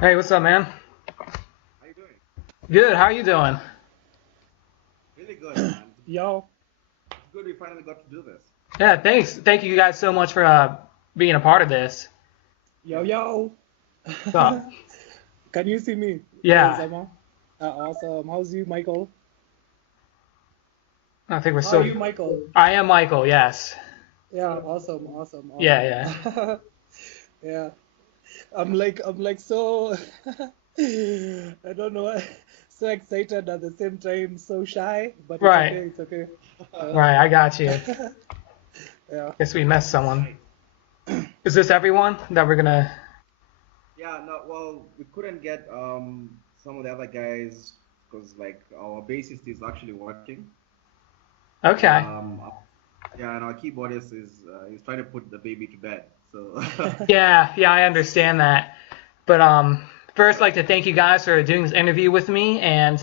Hey, what's up, man? How you doing? Good. How are you doing? Really good, man. Yo, It's good we finally got to do this. Yeah, thanks. Thank you guys so much for being a part of this. yo, yo. What's up? Can you see me, guys? Yeah, Awesome. How's you, Michael? I think we're How are still. you, Michael? I am Michael. Yes. Yeah, awesome, awesome, Yeah, awesome. yeah. Yeah, I'm like so, I don't know, so excited at the same time, so shy, but it's Right, okay, it's okay. Uh, right. I got you. yeah. Guess we missed someone. Nice. Is this everyone that we're gonna? Yeah, no, well, we couldn't get some of the other guys because like our bassist is actually working, and Okay. yeah, and our keyboardist is trying to put the baby to bed. So Yeah, yeah. I understand that. But first, I'd like to thank you guys for doing this interview with me, and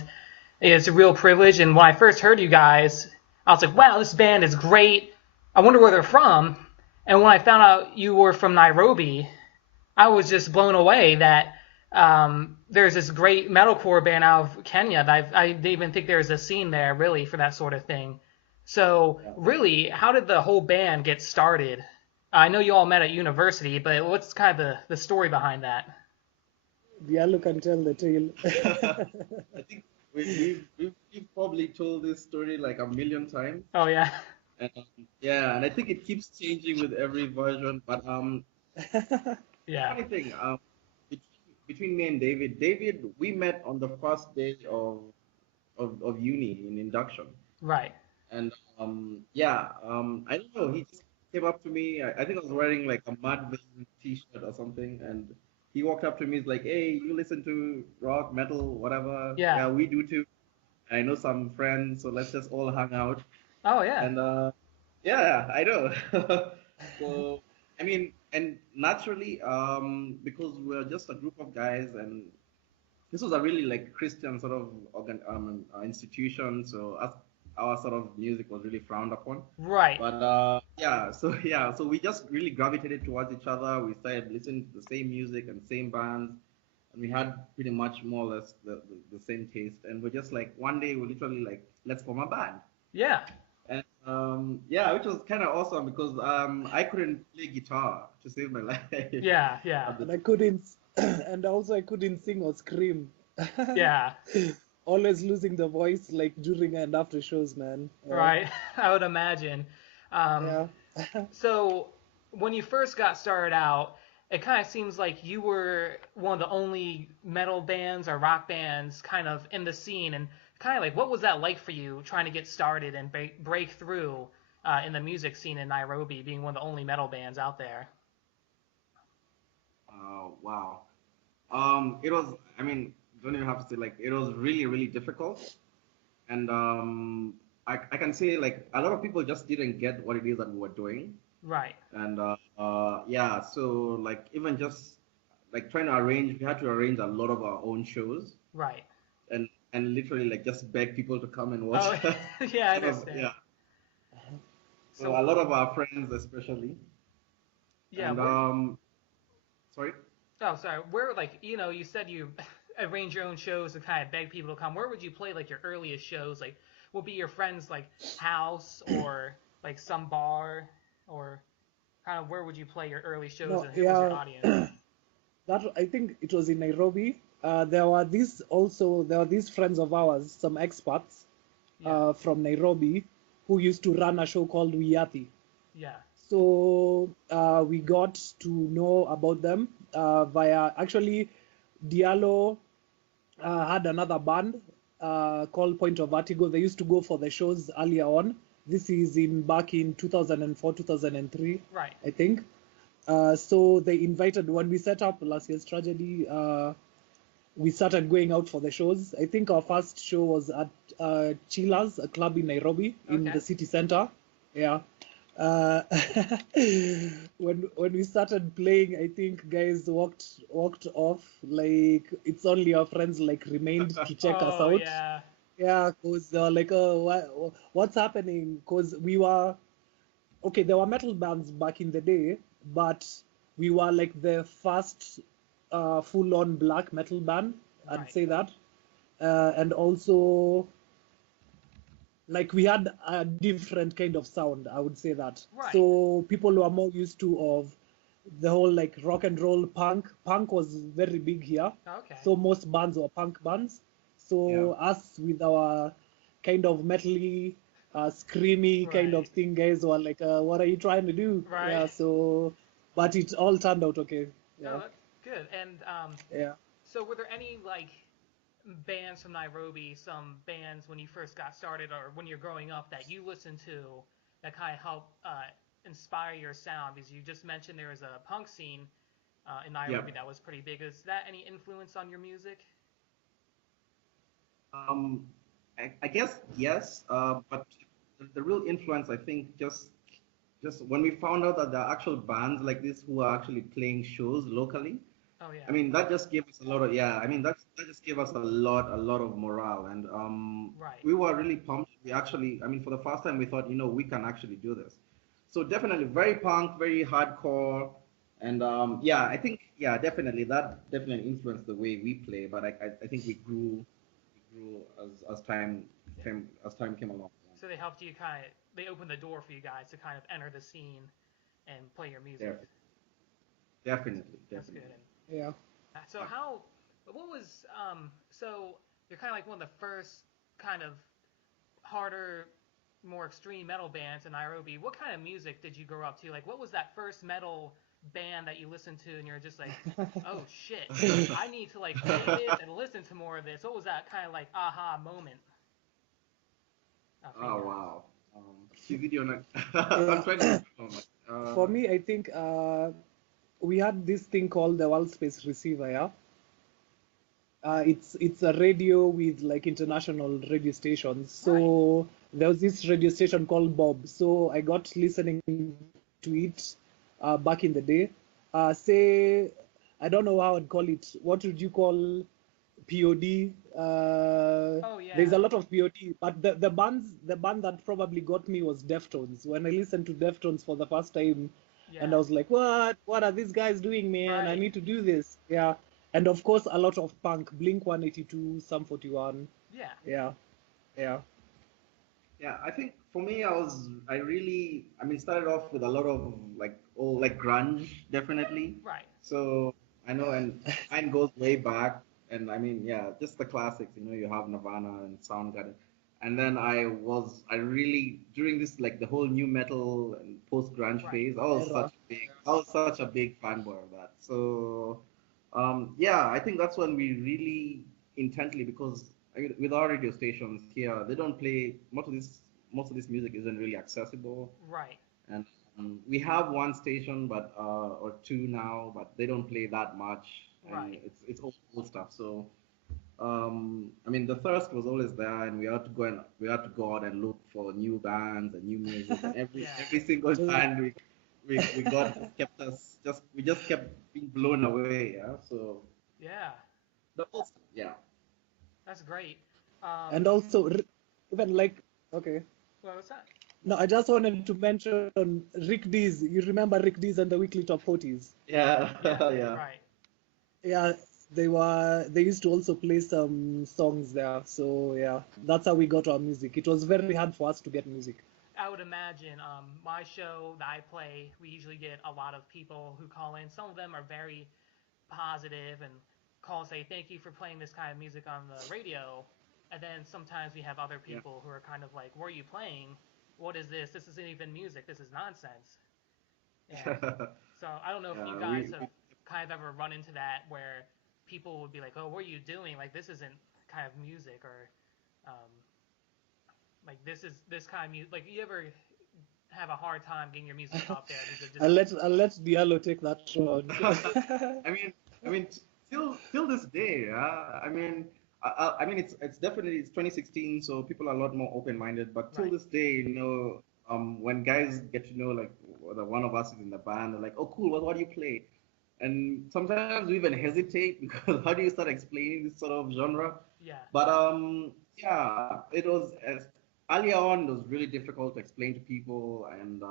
it's a real privilege. And when I first heard you guys, I was like, wow, this band is great. I wonder where they're from. And when I found out you were from Nairobi, I was just blown away that there's this great metalcore band out of Kenya. That I didn't even think there was a scene there really for that sort of thing. So yeah. really, how did the whole band get started? I know you all met at university, but what's kind of the story behind that? Diallo can tell the tale. I think we've probably told this story like a million times, Oh yeah, and yeah, and I think it keeps changing with every version. But yeah, funny thing, between me and David, we met on the first day of uni in induction, right. and yeah, I don't know, he just came up to me. I think I was wearing like a Mad Villain t-shirt or something, and he walked up to me. He's like, "Hey, you listen to rock, metal, whatever? Yeah. Yeah, we do too. I know some friends, so let's just all hang out." Oh yeah. And yeah, I know. So I mean, and naturally, because we're just a group of guys, and this was a really like Christian sort of institution, so our sort of music was really frowned upon. Right. But yeah, so yeah, so we just really gravitated towards each other. We started listening to the same music and same bands, and we had pretty much more or less the same taste. And we're just like one day we literally like, let's form a band. Yeah. And yeah, which was kind of awesome because I couldn't play guitar to save my life Yeah. Yeah. at the And I couldn't, and also I couldn't sing or scream. Yeah. Always losing the voice like during and after shows, man. Right. I would imagine. Um, Yeah. so when you first got started out, it kind of seems like you were one of the only metal bands or rock bands kind of in the scene, and kind of like what was that like for you trying to get started and break through in the music scene in Nairobi, being one of the only metal bands out there? wow. It was, I mean, don't even have to say like it was really, really difficult. And I can say like a lot of people just didn't get what it is that we were doing. Right. And yeah, so like even just like trying to arrange, we had to arrange a lot of our own shows, Right. and literally like just beg people to come and watch Oh, us. yeah, I Sort of, understand. yeah. So So, a lot of our friends especially. yeah, And where sorry. Oh, sorry. Where, like, you said you arrange your own shows and kind of beg people to come. Where would you play, like, your earliest shows? Like, would be your friend's, like, house or, like, some bar? Or kind of where would you play your early shows No, and who was your yeah. audience? That I think it was in Nairobi. There were these friends of ours, some expats Yeah. from Nairobi, who used to run a show called Wiyati. Yeah. So we got to know about them via actually Diallo had another band called Point of Vertigo. They used to go for the shows earlier on. This is in back in 2004, 2003, Right. I think. So they invited when we set up last year's tragedy. We started going out for the shows. I think our first show was at Chilla's, a club in Nairobi, in Okay. the city center. Yeah. Uh, when we started playing, I think guys walked off. Like it's only our friends like remained to check us Oh, out. yeah. Yeah, cause they were like, what's happening? Cause we were okay. There were metal bands back in the day, but we were like the first. full-on black metal band. I'd Right. say that. And also, like, we had a different kind of sound, I would say that. Right. So people who are more used to of the whole like rock and roll punk was very big here. Okay. So most bands were punk bands. So us with our kind of metally, screamy kind of Right. thing, guys were like, what are you trying to do? Right. Yeah. So, but it all turned out okay. Oh, Yeah. that's good. And Yeah. so were there any like bands from Nairobi, some bands when you first got started or when you're growing up that you listened to that kind of helped inspire your sound? Because you just mentioned there was a punk scene in Nairobi that was pretty big. Is that any influence on your music? I guess yes, but the real influence, I think, just when we found out that there are actual bands like this who are actually playing shows locally. Oh yeah. I mean, that just gave us a lot of I mean, that just gave us a lot of morale, and Right. we were really pumped. We actually, I mean, for the first time, we thought, we can actually do this. So definitely very punk, very hardcore, and I think definitely that definitely influenced the way we play. But I think we grew as time came along. So they helped you they opened the door for you guys to kind of enter the scene and play your music. Definitely. That's good. And Yeah. so what was, so you're kind of like one of the first kind of harder, more extreme metal bands in Nairobi. What kind of music did you grow up to? Like, what was that first metal band that you listened to and you're just like, oh shit, I need to like play this and listen to more of this? What was that kind of like aha moment? Oh wow. Video Yeah. I'm trying to. For me, I think we had this thing called the World Space Receiver. Yeah. It's a radio with like international radio stations. So there was this radio station called Bob. So I got listening to it back in the day. Say, I don't know how I'd call it. What would you call POD? Oh yeah. There's a lot of POD, but the band that probably got me was Deftones. When I listened to Deftones for the first time, and I was like, what are these guys doing, man? I Right. need to do this. Yeah. And of course, a lot of punk, Blink 182, Sum 41. Yeah. Yeah. Yeah. Yeah, I think for me, I mean, started off with a lot of like grunge, definitely. Right. So I know, and mine goes way back, and I mean, yeah, just the classics. You have Nirvana and Soundgarden, and then I really during this like the whole new metal and post grunge phase, I was such a big fanboy of that. So I think that's when we really intently, because I mean, with our radio stations here, they don't play most of this music isn't really accessible, Right. and we have one station, but or two now, but they don't play that much, and Right. it's old stuff. So I mean, the thirst was always there, and we had to go out and look for new bands and new music, and every single band we got we just kept being blown away. Yeah, so Yeah. yeah. That's great. And also, even like, okay. What was that? No, I just wanted to mention Rick Dees. You remember Rick Dees and the Weekly Top 40s? Yeah. Right. Yeah, they used to also play some songs there. So yeah, that's how we got our music. It was very hard for us to get music. I would imagine my show that I play, we usually get a lot of people who call in. Some of them are very positive and call and say, thank you for playing this kind of music on the radio. And then sometimes we have other people who are kind of like, what are you playing? What is this? This isn't even music. This is nonsense. And so I don't know if you guys have kind of ever run into that where people would be like, oh, what are you doing? Like, this isn't kind of music, or like this kind of music. Like, you ever have a hard time getting your music out there? I'll let Diallo take that shot. I mean, till this day, I mean, it's definitely 2016, so people are a lot more open-minded. But till this day, when guys get to know like whether one of us is in the band, they're like, "Oh, cool. What do you play?" And sometimes we even hesitate because how do you start explaining this sort of genre? Yeah. But it was earlier on. It was really difficult to explain to people, and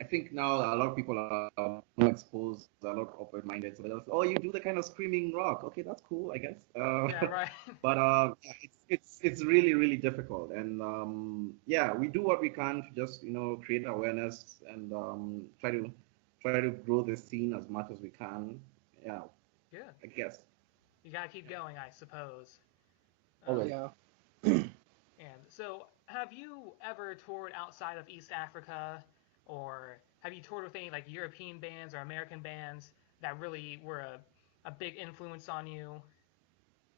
I think now a lot of people are more exposed, a lot open-minded. So they're just, oh, you do the kind of screaming rock. Okay, that's cool, I guess. Yeah, right. But yeah, it's really really difficult, and yeah, we do what we can to just create awareness and try to grow the scene as much as we can. Yeah, Good. I guess. You gotta keep going, I suppose. Always. Yeah. And so, have you ever toured outside of East Africa, or have you toured with any like European bands or American bands that really were a big influence on you,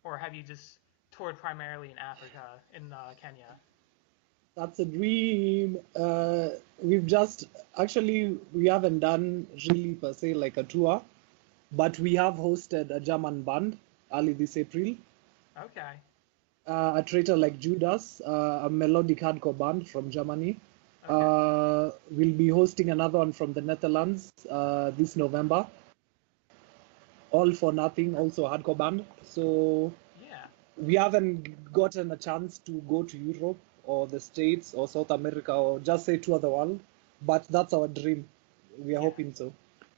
or have you just toured primarily in Africa, in Kenya? That's a dream. We've just actually we haven't done really per se like a tour, but we have hosted a German band early this April. Okay. A traitor like Judas, a melodic hardcore band from Germany. Okay. We'll be hosting another one from the Netherlands this November. All for Nothing, also a hardcore band. So Yeah. we haven't gotten a chance to go to Europe or the States or South America or just say tour the world, but that's our dream. We are Yeah. hoping so.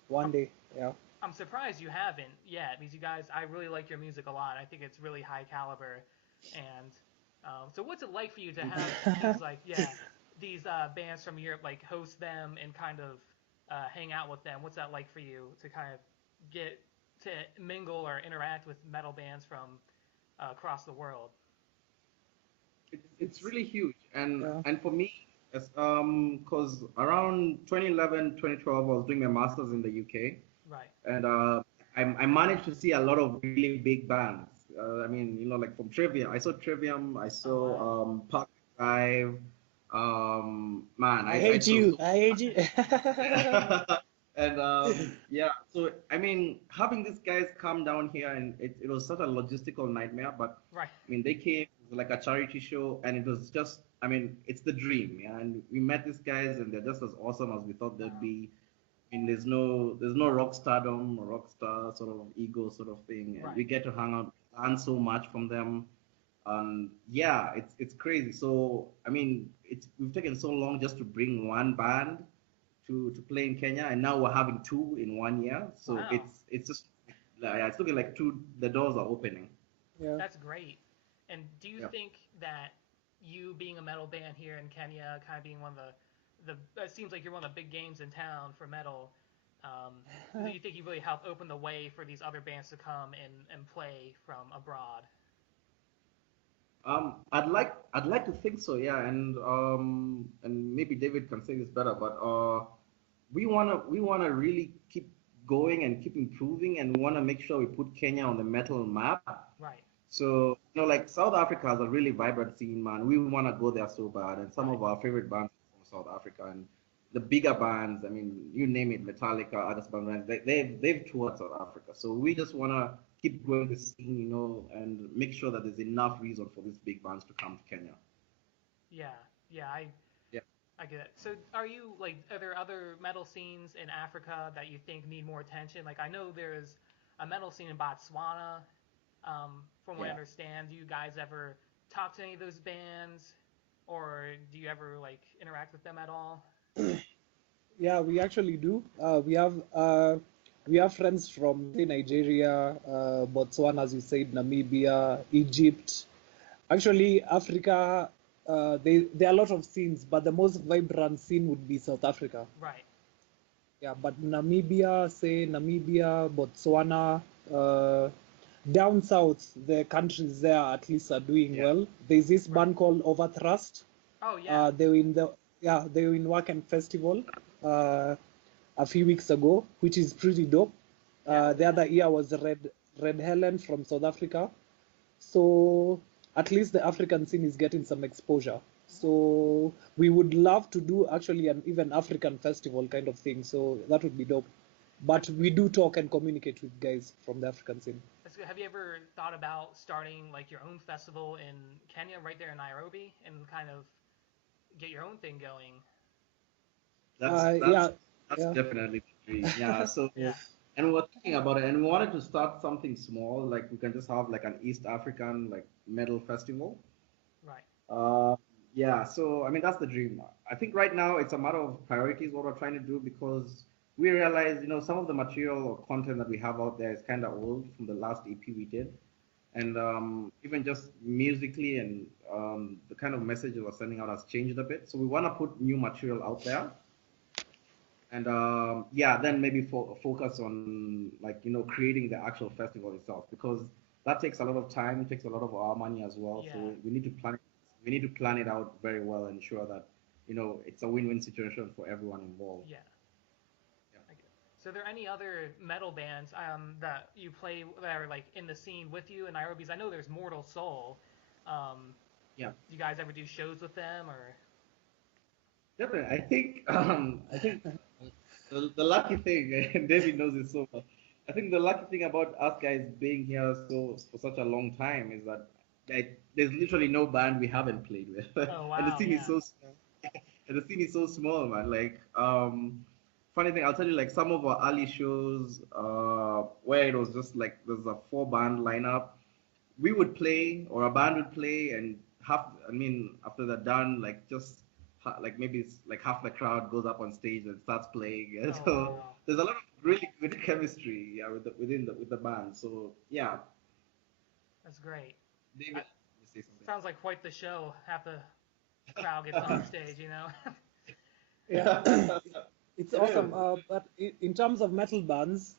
One day, yeah. I'm surprised you haven't yet, because you guys, I really like your music a lot. I think it's really high caliber. And so, what's it like for you to have these these bands from Europe like host them and kind of hang out with them? What's that like for you to kind of get to mingle or interact with metal bands from across the world? It's really huge, and Yeah. for me, because around 2011, 2012, I was doing my masters in the UK, Right. and I managed to see a lot of really big bands. I mean, like from Trivium, I saw Trivium, I Oh wow. saw Park Drive. Man, I I hate saw you. so I hate you. and yeah, so I mean, having these guys come down here, and it was such a logistical nightmare. But Right. I mean, they came, it was like a charity show, and it was just, I mean, it's the dream. Yeah, and we met these guys, and they're just as awesome as we thought they'd be. I mean, there's no rock stardom or rock star sort of ego sort of thing, and we Right. get to hang out, learn so much from them. Yeah, it's crazy. So I mean, we've taken so long just to bring one band to play in Kenya, and now we're having two in 1 year. So Wow. it's just yeah, it's looking like the doors are opening. Yeah. That's great. And do you Yeah. think that you being a metal band here in Kenya, kind of being one of the it seems like you're one of the big games in town for metal. Do you think you really helped open the way for these other bands to come and play from abroad? I'd like to think so, yeah, and maybe David can say this better, but we wanna really keep going and keep improving, and we wanna make sure we put Kenya on the metal map. Right, So, like South Africa has a really vibrant scene, man. We want to go there so bad. And some right. of our favorite bands are from South Africa. And the bigger bands, I mean, you name it, Metallica, other bands, they've toured South Africa. So we just want to keep growing the scene, and make sure that there's enough reason for these big bands to come to Kenya. Yeah, yeah. Yeah. I get it. So are there other metal scenes in Africa that you think need more attention? Like I know there's a metal scene in Botswana. From what I Yeah. understand, do you guys ever talk to any of those bands, or do you ever like interact with them at all? Yeah, we actually do. We have friends from say, Nigeria, Botswana, as you said, Namibia, Egypt. Actually, Africa, there are a lot of scenes, but the most vibrant scene would be South Africa. Right. Yeah, but Namibia, Botswana, down south, the countries there at least are doing Yeah. well. There's this Right. band called Overthrust. Oh yeah. They were in Wacken Festival a few weeks ago, which is pretty dope. Yeah. The other year was Red Helen from South Africa. So at least the African scene is getting some exposure. So we would love to do actually an even African festival kind of thing. So that would be dope. But we do talk and communicate with guys from the African scene. That's good. Have you ever thought about starting like your own festival in Kenya, right there in Nairobi, and kind of get your own thing going? That's that's Yeah, that's yeah, definitely the dream. Yeah. So, Yeah. and we're thinking about it, and we wanted to start something small, like we can just have like an East African like metal festival. Right. Uh, yeah, so I mean that's the dream. I think right now it's a matter of priorities what we're trying to do because we realize, some of the material or content that we have out there is kind of old from the last EP we did. And even just musically and the kind of messages we're sending out has changed a bit. So we want to put new material out there. And yeah, then maybe focus on like, creating the actual festival itself because that takes a lot of time, it takes a lot of our money as well. Yeah. So we need to plan it out very well and ensure that it's a win-win situation for everyone involved. Yeah. So are there any other metal bands that you play that are like in the scene with you in Nairobi? I know there's Mortal Soul. Yeah. Do you guys ever do shows with them or? Definitely. I think the lucky thing, and David knows this so well. I think the lucky thing about us guys being here for such a long time is that there's literally no band we haven't played with. Oh wow. And the scene yeah. is so small. And the scene is so small, man. Like, funny thing, I'll tell you, like some of our early shows, where it was just like there's a 4 band lineup, we would play or a band would play and after they're done, like just like maybe it's like half the crowd goes up on stage and starts playing. And Oh, so wow. there's a lot of really good chemistry, yeah, with the band. So yeah, That's great. David, I- you say something. Sounds like quite the show. Half the crowd gets on stage, you know. Yeah, it's It awesome. is. But in terms of metal bands,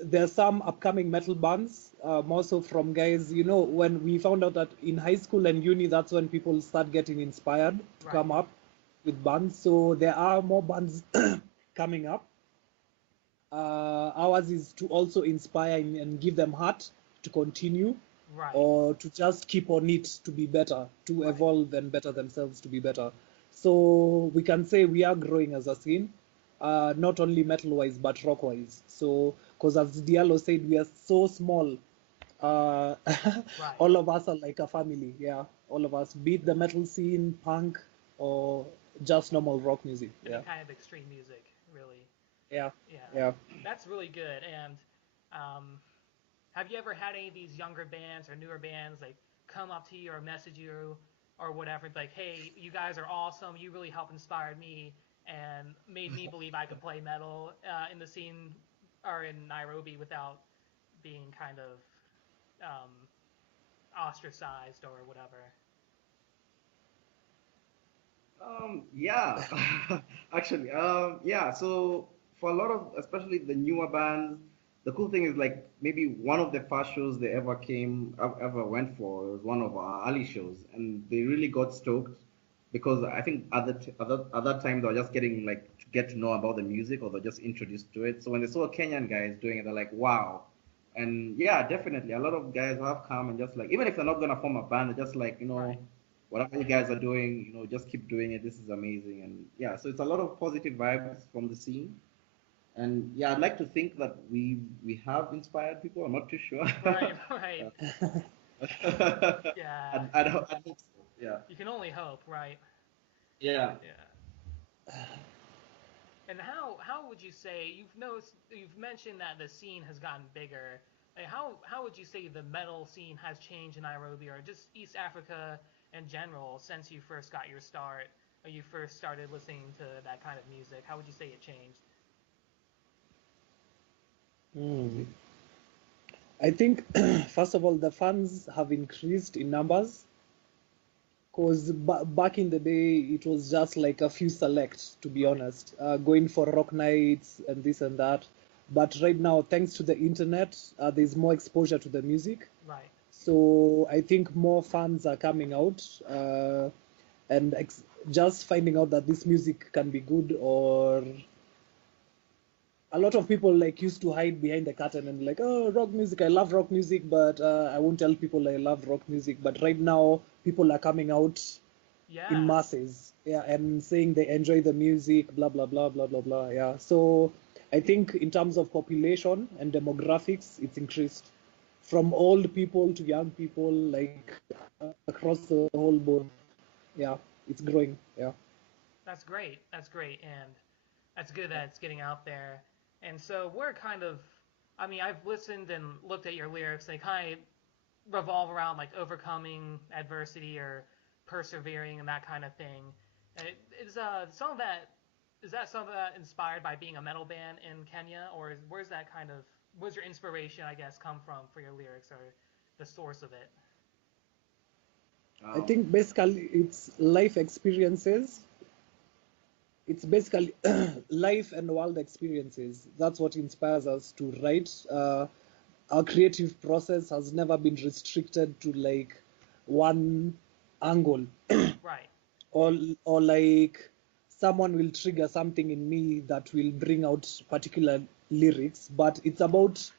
there's some upcoming metal bands, more so from guys. When we found out that in high school and uni, that's when people start getting inspired to Right. come up with bands. So there are more bands coming up. Ours is to also inspire and give them heart to continue Right. or to just keep on it to be better, to Right. evolve and better themselves to be better. So we can say we are growing as a scene, not only metal-wise but rock-wise. So, because as Diallo said, we are so small. Right. All of us are like a family. Yeah, all of us, be it the metal scene, punk, or just normal rock music. Any Yeah, kind of extreme music, really. yeah, Yeah. yeah. That's really good. And have you ever had any of these younger bands or newer bands like come up to you or message you or whatever, like, hey, you guys are awesome. You really helped inspire me and made me believe I could play metal in the scene or in Nairobi without being kind of um, ostracized or whatever. Yeah, actually, yeah. So for a lot of, especially the newer bands, the cool thing is like maybe one of the first shows they ever went for was one of our early shows, and they really got stoked because I think at that time they were just getting like to get to know about the music or they're just introduced to it. So when they saw Kenyan guys doing it, they're like, wow. And yeah, definitely, a lot of guys have come and just like even if they're not gonna form a band, they're just like Right. whatever you guys are doing, just keep doing it. This is amazing. And yeah, so it's a lot of positive vibes from the scene. And yeah, I'd like to think that we have inspired people. I'm not too sure. Right. Right. Yeah. I'd hope so. Yeah. You can only hope, right? Yeah. Yeah. And how would you say you've mentioned that the scene has gotten bigger? Like how would you say the metal scene has changed in Nairobi or just East Africa in general since you first got your start or you first started listening to that kind of music? How would you say it changed? Hmm. I think, first of all, the fans have increased in numbers. Because back in the day, it was just like a few select, to be honest, going for rock nights and this and that. But right now, thanks to the internet, there's more exposure to the music. Right. So I think more fans are coming out and just finding out that this music can be good. Or a lot of people like used to hide behind the curtain and like, oh, rock music, I love rock music, but I won't tell people I love rock music. But right now, people are coming out Yeah. in masses, yeah, and saying they enjoy the music, blah blah blah blah blah blah. Yeah, so I think in terms of population and demographics, it's increased from old people to young people, like across the whole board. Yeah, it's growing. Yeah. That's great. That's great. And that's good that it's getting out there. And so we're kind of, I mean, I've listened and looked at your lyrics. They kind of revolve around like overcoming adversity or persevering and that kind of thing. Is some of that is that some of that inspired by being a metal band in Kenya, or where's that kind of where's your inspiration, I guess, come from for your lyrics, or the source of it? I think basically it's life experiences. It's basically life and world experiences. That's what inspires us to write. Our creative process has never been restricted to like one angle. Right. or like someone will trigger something in me that will bring out particular lyrics, but it's about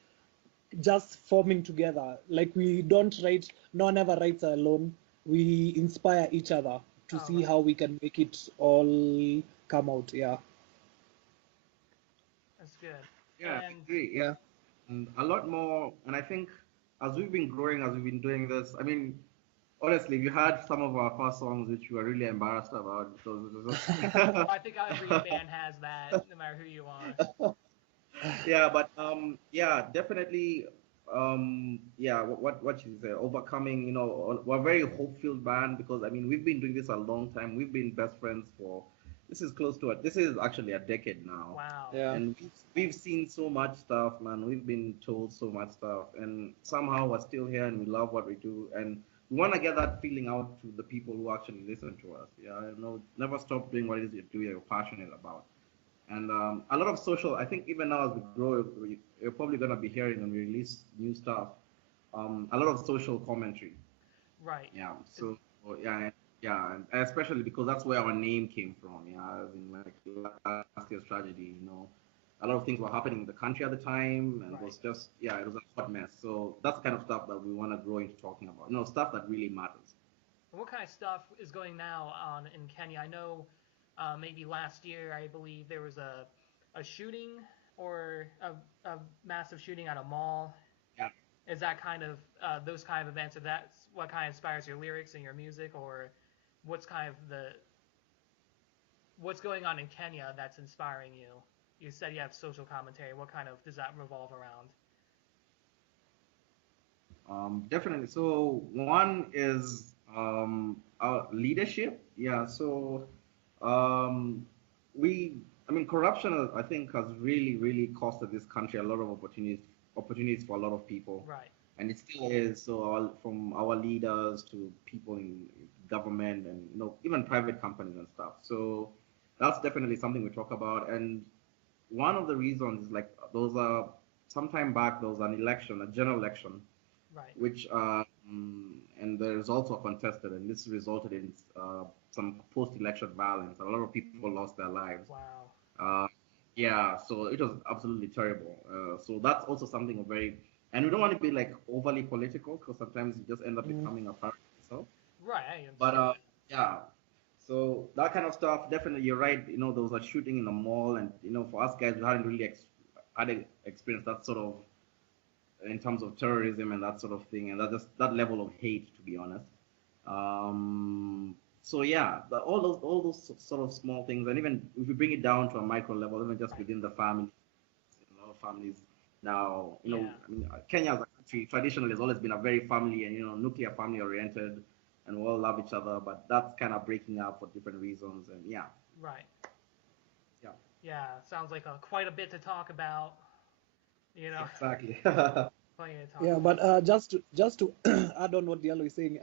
just forming together. Like we don't write, no one ever writes alone. We inspire each other to see Right. how we can make it all come out. Yeah. That's good. Yeah, I And agree. Yeah, and a lot more. And I think as we've been growing, as we've been doing this, I mean, honestly, we had some of our first songs which we were really embarrassed about because it was well, just I think every band has that, no matter who you are. yeah, but yeah, definitely yeah, what you say, overcoming, we're a very hope-filled band because I mean we've been doing this a long time. We've been best friends for this is actually a decade now. Wow. Yeah. And we've seen so much stuff, man. We've been told so much stuff, and somehow we're still here and we love what we do, and we want to get that feeling out to the people who actually listen to us. Yeah, never stop doing what it is you do, you're passionate about. And a lot of social, I think even now as we grow, you're probably going to be hearing when we release new stuff, a lot of social commentary. Right. Yeah. So, yeah, yeah, and especially because that's where our name came from. Yeah, as in like last year's tragedy, a lot of things were happening in the country at the time, and it was Right. just, yeah, it was a hot mess. So that's the kind of stuff that we want to grow into talking about. Stuff that really matters. What kind of stuff is going now on in Kenya? I know maybe last year, I believe there was a shooting or a massive shooting at a mall. Yeah. Is that kind of those kind of events? Or that's what kind of inspires your lyrics and your music, or what's kind of what's going on in Kenya that's inspiring you? You said you have social commentary. What kind of does that revolve around? Definitely. So one is our leadership. Yeah. So um, we, I mean, corruption, I think, has really, really costed this country a lot of opportunities for a lot of people, Right. and it still is. So from our leaders to people in government and even private companies and stuff. So that's definitely something we talk about. And one of the reasons is like those are sometime back there was an election, a general election Right. which and the results were contested, and this resulted in some post-election violence. A lot of people lost their lives. Wow. Uh, yeah, so it was absolutely terrible. So that's also something very, and we don't want to be like overly political because sometimes you just end up Mm. becoming a party yourself. Right. I But understand. yeah, so that kind of stuff, definitely, you're right. There was a shooting in the mall, and for us guys, we hadn't really experienced that sort of in terms of terrorism and that sort of thing, and that level of hate, to be honest. So yeah, all those sort of small things, and even if you bring it down to a micro level, even just within the family, a lot of families now, Yeah. I mean, Kenya as a country traditionally has always been a very family and nuclear family oriented, and we all love each other, but that's kind of breaking up for different reasons, and yeah, Right. yeah, Yeah. Sounds like quite a bit to talk about. You know, exactly. plenty to talk Yeah, but about. just to add on what Diallo is saying,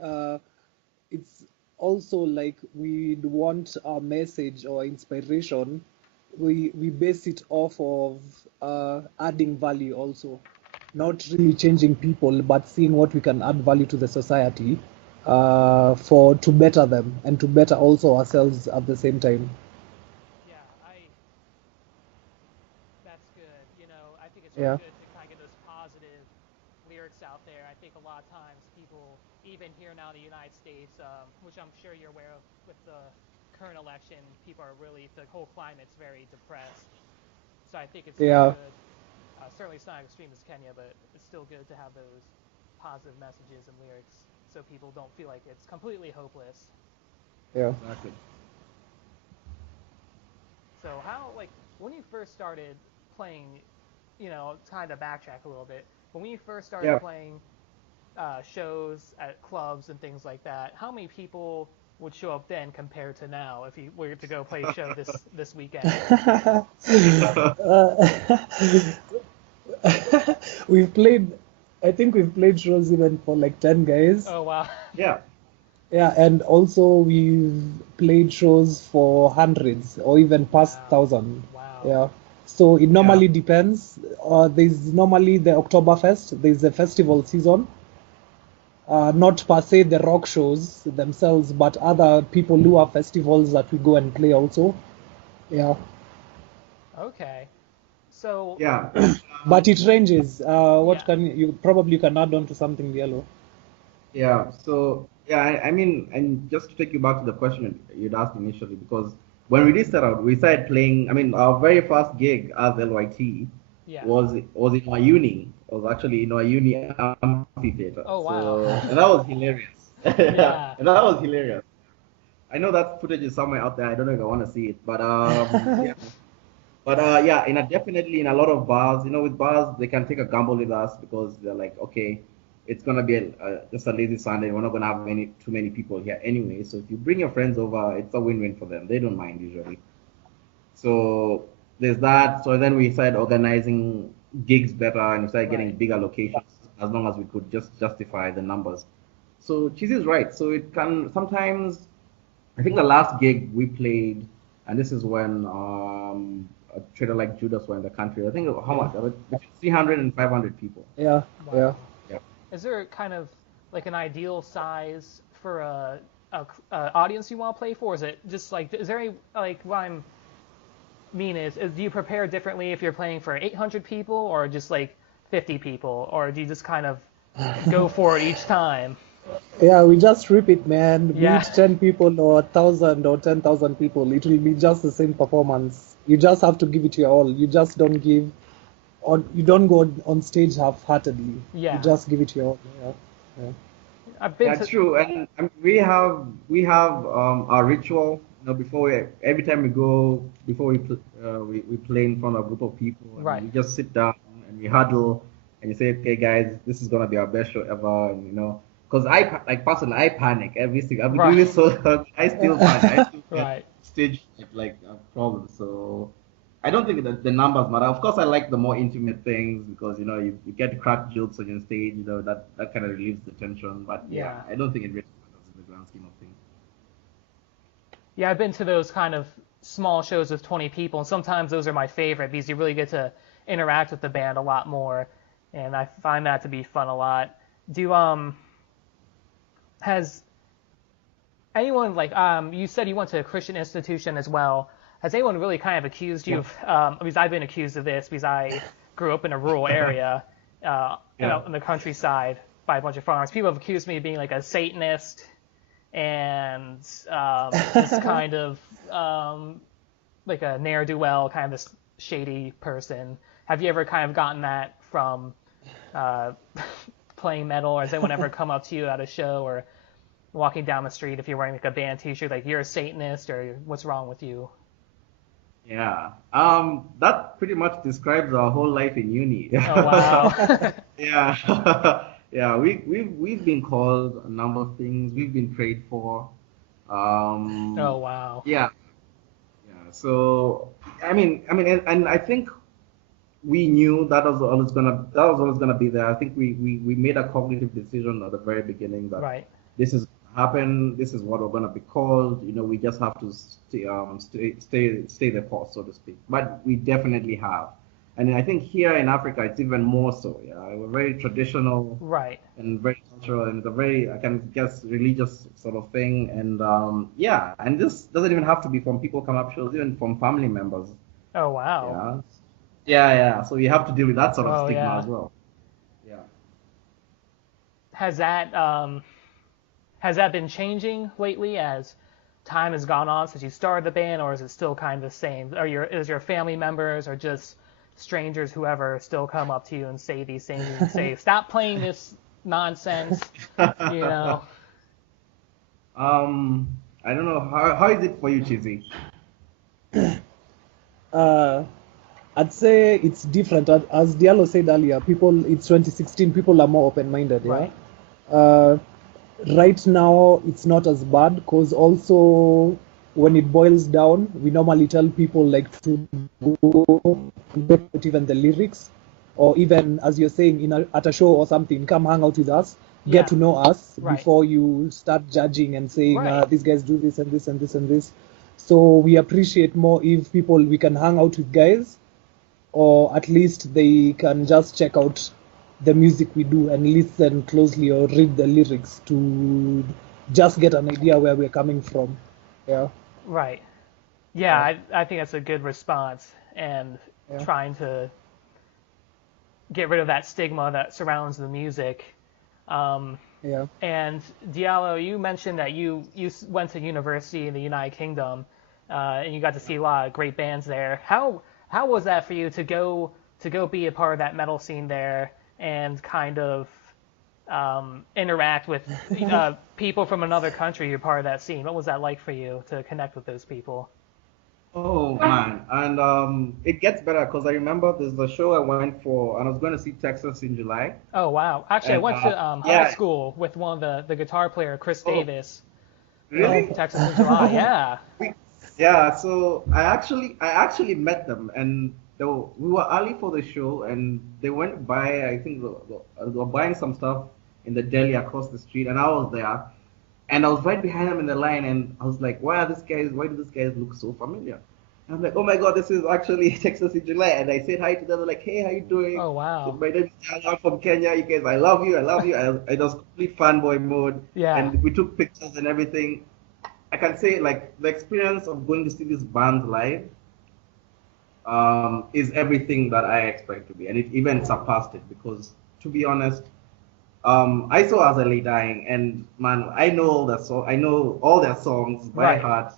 it's also like we'd want our message or inspiration. We base it off of adding value also, not really changing people, but seeing what we can add value to the society, for to better them and to better also ourselves at the same time. Yeah. That's good. I think it's really Yeah. good to kind of get those positive lyrics out there. I think a lot of times people, even here now in the United States, which I'm sure you're aware of with the current election, people are really, the whole climate's very depressed. So I think it's still Yeah. good. Certainly it's not as extreme as Kenya, but it's still good to have those positive messages and lyrics so people don't feel like it's completely hopeless. Yeah. Exactly. So how, like, when you first started playing, kind of backtrack a little bit, but when you first started Yeah. playing shows at clubs and things like that, how many people would show up then compared to now if you were to go play a show this weekend? I think we've played shows even for like 10 guys. Oh wow. Yeah. Yeah, and also we've played shows for hundreds or even past 1,000. Wow. Yeah. So it normally depends. There's normally the Oktoberfest. There's a festival season. Not per se the rock shows themselves, but other people who have festivals that we go and play also. Yeah. Okay. So. Yeah. But it ranges. What can you probably can add on to something, Diallo? Yeah. So I mean, and just to take you back to the question you'd asked initially, because when we did start out, we started playing. I mean, our very first gig as LYT was in our uni. It was actually in our uni amphitheater. Oh wow! So, and that was hilarious. Yeah. And that was hilarious. I know that footage is somewhere out there. I don't know if I want to see it, but yeah. But definitely in a lot of bars, with bars they can take a gamble with us because they're like, okay, it's gonna be just a lazy Sunday. We're not gonna have too many people here anyway. So if you bring your friends over, it's a win-win for them. They don't mind usually. So there's that. So then we started organizing gigs better and we started getting bigger locations as long as we could just justify the numbers. So Chizi is right. So it can sometimes. I think the last gig we played, and this is when a trader like Judas were in the country. I think how much? Between 300 and 500 people. Yeah. Wow. Yeah. Is there kind of like an ideal size for a audience you want to play for? Is it just like, is there any, like, what I'm mean is do you prepare differently if you're playing for 800 people or just like 50 people, or do you just kind of go for it each time? Yeah, we just rip it, man. Be Yeah. it 10 people or 1,000 or 10,000 people, it will be just the same performance. You just have to give it your all. You just don't give, or you don't go on stage half-heartedly. Yeah. You just give it your all. Yeah. I've been That's true, and we have our ritual. Every time we go before we play in front of a group of people. And Right. We just sit down and we huddle and you say, okay, guys, this is gonna be our best show ever, and because personally I panic every single. I've been doing this so long, I still panic. I still get stage like a problem. So I don't think that the numbers matter. Of course, I like the more intimate things because you get to crack jokes on your stage. That kind of relieves the tension. But I don't think it really matters in the grand scheme of things. Yeah, I've been to those kind of small shows with 20 people, and sometimes those are my favorite because you really get to interact with the band a lot more, and I find that to be fun a lot. Has anyone, like, you said you went to a Christian institution as well. Has anyone really kind of accused you of, because I've been accused of this because I grew up in a rural area, in the countryside by a bunch of farmers. People have accused me of being like a Satanist and just kind of like a ne'er-do-well, kind of this shady person. Have you ever kind of gotten that from playing metal, or has anyone ever come up to you at a show or walking down the street if you're wearing like a band t-shirt, like you're a Satanist or what's wrong with you? Yeah, that pretty much describes our whole life in uni. Oh wow. Yeah. Yeah, we've been called a number of things. We've been prayed for. Oh wow. Yeah. So I mean, and I think we knew that was always gonna be there. I think we made a cognitive decision at the very beginning that this is happen. This is what we're gonna be called. We just have to stay the course, so to speak. But we definitely have. And I think here in Africa, it's even more so. Yeah, we're very traditional, and very cultural, and it's a very, I can guess, religious sort of thing. And and this doesn't even have to be from people come up shows, even from family members. Oh wow. Yeah. So you have to deal with that sort of stigma as well. Yeah. Has that been changing lately as time has gone on since you started the band, or is it still kind of the same? Is your family members or just strangers, whoever, still come up to you and say these things and say, stop playing this nonsense, I don't know. How is it for you, Chizi? I'd say it's different. As Diallo said earlier, it's 2016, people are more open-minded, yeah? right now it's not as bad, because also when it boils down, we normally tell people like to go get even the lyrics, or even as you're saying at a show or something, come hang out with us, get to know us before you start judging and saying these guys do this and this and this and this. So we appreciate more if we can hang out with guys, or at least they can just check out the music we do and listen closely or read the lyrics to just get an idea where we're coming from. Yeah. Right. Yeah, I think that's a good response, and trying to get rid of that stigma that surrounds the music. And Diallo, you mentioned that you went to university in the United Kingdom, and you got to see a lot of great bands there. How was that for you to go be a part of that metal scene there and kind of interact with people from another country who are part of that scene? What was that like for you to connect with those people? Oh man, and it gets better because I remember there's a show I went for, and I was going to see Texas in July. Oh wow! Actually, I went to high school with one of the guitar player, Chris Davis. Really? Texas in July, yeah. Yeah, so I actually met them, and we were early for the show, and they went by. I think they were buying some stuff in the deli across the street, and I was there. And I was right behind them in the line, and I was like, why do these guys look so familiar? And I'm like, oh my God, this is actually Texas in July. And I said hi to them, like, hey, how you doing? Oh, wow. My name is Diallo from Kenya. You guys, I love you. I was complete fanboy mode. Yeah. And we took pictures and everything. I can say, like, the experience of going to see these bands live is everything that I expect to be. And it even surpassed it because, to be honest, I saw As I Lay Dying, and man, I know all their songs by heart,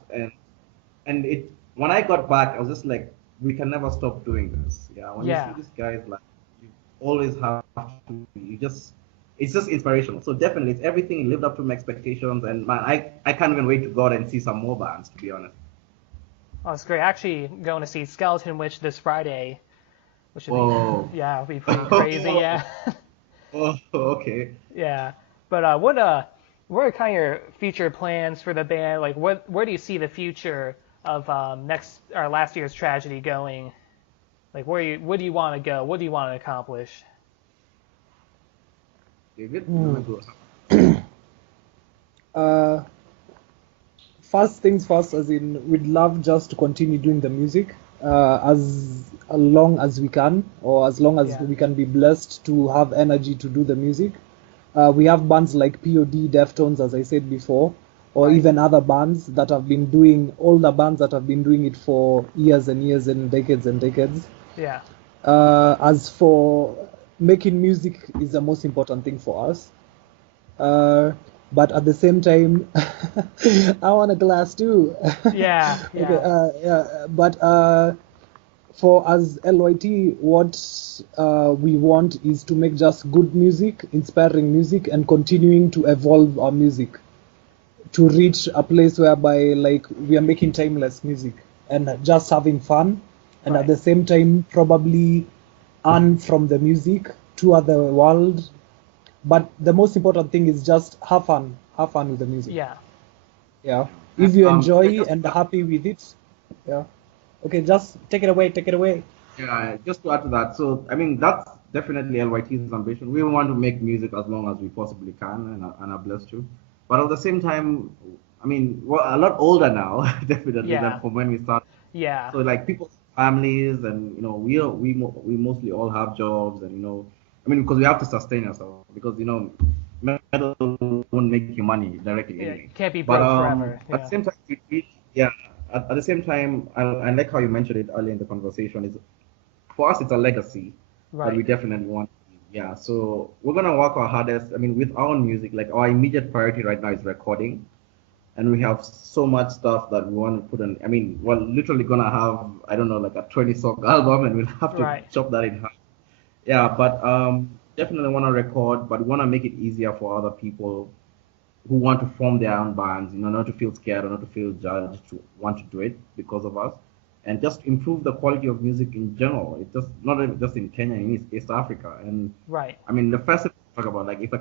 and it. When I got back, I was just like, we can never stop doing this. Yeah, when you see these guys, like, you always have to. It's just inspirational. So definitely, it's everything lived up to my expectations, and man, I can't even wait to go out and see some more bands, to be honest. Oh, it's great. Actually, going to see Skeleton Witch this Friday, which would be pretty crazy. Yeah. Oh, okay. Yeah, but what are kind of your future plans for the band? Like, where do you see the future of last year's tragedy going? Like, where do you want to go? What do you want to accomplish? David, first things first, as in, we'd love just to continue doing the music as long as we can, or as long as we can be blessed to have energy to do the music. We have bands like POD, Deftones, as I said before, or even other bands that have been doing, older bands that have been doing it for years and years and decades and decades. Yeah. As for making music is the most important thing for us. But at the same time, I want a glass too. Yeah. Okay, but for as LYT, what we want is to make just good music, inspiring music, and continuing to evolve our music to reach a place whereby, like, we are making timeless music and just having fun, and at the same time probably earn from the music to other world. But the most important thing is just have fun with the music. Yeah. If you enjoy and happy with it, okay, just take it away. Yeah, just to add to that, so I mean, that's definitely LYT's ambition. We want to make music as long as we possibly can, and are blessed to. But at the same time, I mean, we're a lot older now, definitely, than from when we started. Yeah. So like people's families, and we mostly all have jobs, and I mean, because we have to sustain ourselves, because metal won't make you money directly anyway. Can't be broke forever. At the same time, at the same time, I like how you mentioned it earlier in the conversation. Is for us, it's a legacy that we definitely want. Yeah, so we're gonna work our hardest. I mean, with our own music, like our immediate priority right now is recording, and we have so much stuff that we want to put in. I mean, we're literally gonna have, I don't know, like a 20-song album, and we'll have to chop that in half. Yeah, but definitely want to record, but we want to make it easier for other people who want to form their own bands, not to feel scared or not to feel judged, to want to do it because of us, and just improve the quality of music in general. It's just not just in Kenya, in East Africa. And I mean, the festivals talk about. Like if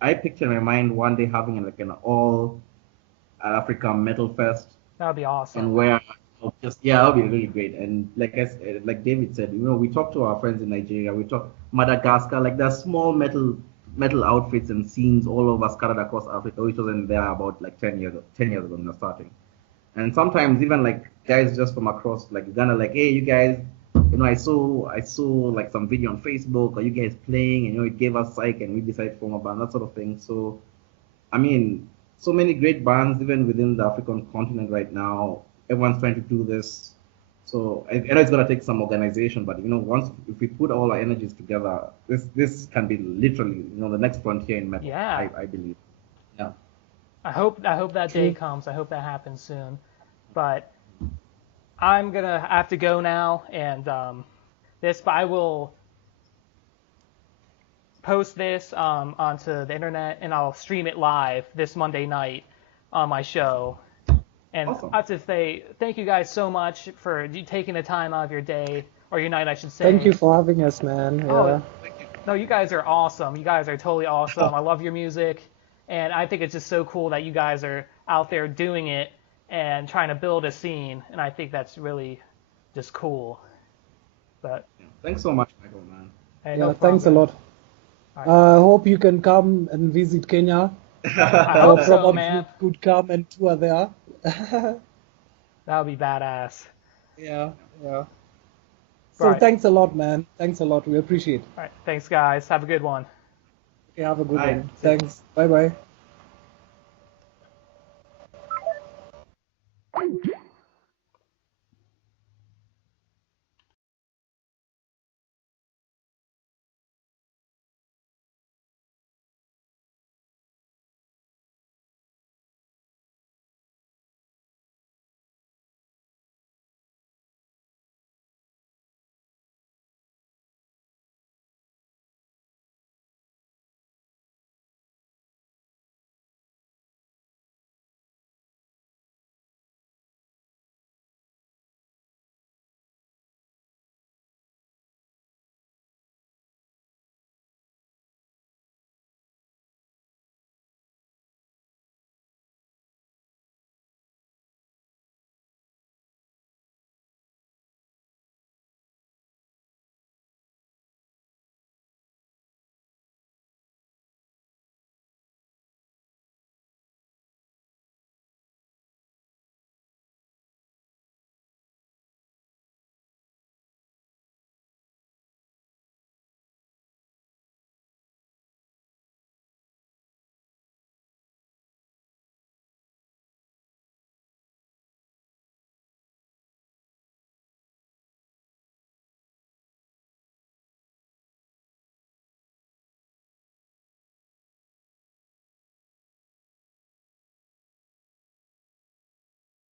I picture in my mind one day having like an all Africa metal fest, That would be awesome. and where that'll be really great. And like David said, we talk to our friends in Nigeria, we talk Madagascar, like there's small metal outfits and scenes all over scattered across Africa, which wasn't there about like 10 years ago when we were starting. And sometimes even like guys just from across like Uganda, like, hey, you guys, I saw like some video on Facebook, or you guys playing, and it gave us psych, and we decided to form a band, that sort of thing. So, I mean, so many great bands even within the African continent right now. Everyone's trying to do this. So I know it's gonna take some organization, but if we put all our energies together, this can be literally the next frontier in metal. Yeah. I believe. Yeah. I hope that day comes. I hope that happens soon. But I'm gonna have to go now, and but I will post this onto the internet, and I'll stream it live this Monday night on my show. And Awesome. I have to say thank you guys so much for you taking the time out of your day, or your night, I should say. Thank you for having us, man. Yeah. Oh, no, you guys are awesome. You guys are totally awesome. I love your music, and I think it's just so cool that you guys are out there doing it and trying to build a scene, and I think that's really just cool. But Thanks so much, Michael, man. hey, Yeah, no thanks a problem. lot. All right. Hope you can come and visit Kenya. I hope so, Probably man. could come and tour there. That would be badass. Yeah. So Right. thanks a lot, man. Thanks a lot. We appreciate it. All right, thanks, guys. Have a good one. Okay, have a good Bye. one. Thanks. Bye bye.